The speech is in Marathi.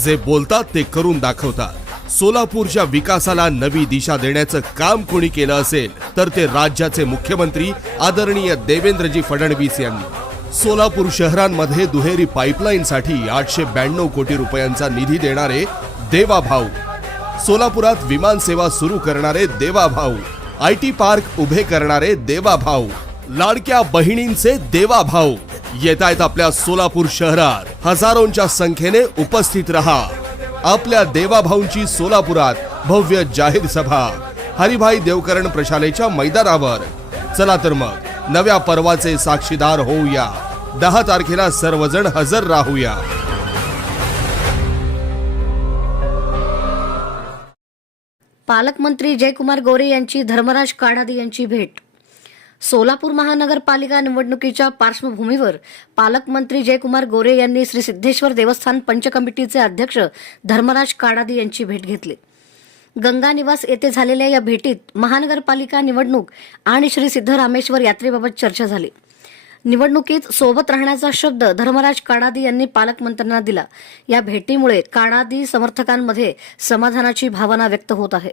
जे बोलतात ते करून दाखवतात। सोलापूरच्या विकासाला नवी दिशा देण्याचं काम कोणी केलं असेल तर ते राज्याचे मुख्यमंत्री आदरणीय देवेंद्रजी फडणवीस यांनी। सोलापूर शहरांमध्ये दुहेरी पाईपलाईनसाठी 892 कोटी रुपयांचा निधी देणारे देवाभाऊ, सोलापुरात विमान सेवा सुरू करणारे देवाभाऊ, IT पार्क उभे करणारे देवाभाऊ, लाडक्या बहिणींचे देवाभाऊ येतायत आपल्या सोलापूर शहरात। हजारोंच्या संख्येने उपस्थित रहा। आपल्या देवाभाऊंची सोलापुरात भव्य जाहीर सभा हरिभाई देवकरण प्रशालेच्या मैदानावर। चला तर मग नव्या पर्वाचे साक्षीदार होऊया। 10 तारखेला सर्वजण हजर राहूया। पालकमंत्री जयकुमार गोरे यांची धर्मराज काडादी यांची भेट। सोलापूर महानगरपालिका निवडणुकीच्या पार्श्वभूमीवर पालकमंत्री जयकुमार गोरे यांनी श्री सिद्धेश्वर देवस्थान पंच कमिटीचे अध्यक्ष धर्मराज काडादी यांची भेट घेतली। गंगा निवास येथे झालेल्या या भेटीत महानगरपालिका निवडणूक आणि श्री सिद्धरामेश्वर यात्रेबाबत चर्चा झाली। निवडणुकीत सोबत राहण्याचा शब्द धर्मराज काडादी यांनी पालकमंत्र्यांना दिला। या भेटीमुळे काडादी समर्थकांमध्ये समाधानाची भावना व्यक्त होत आहे।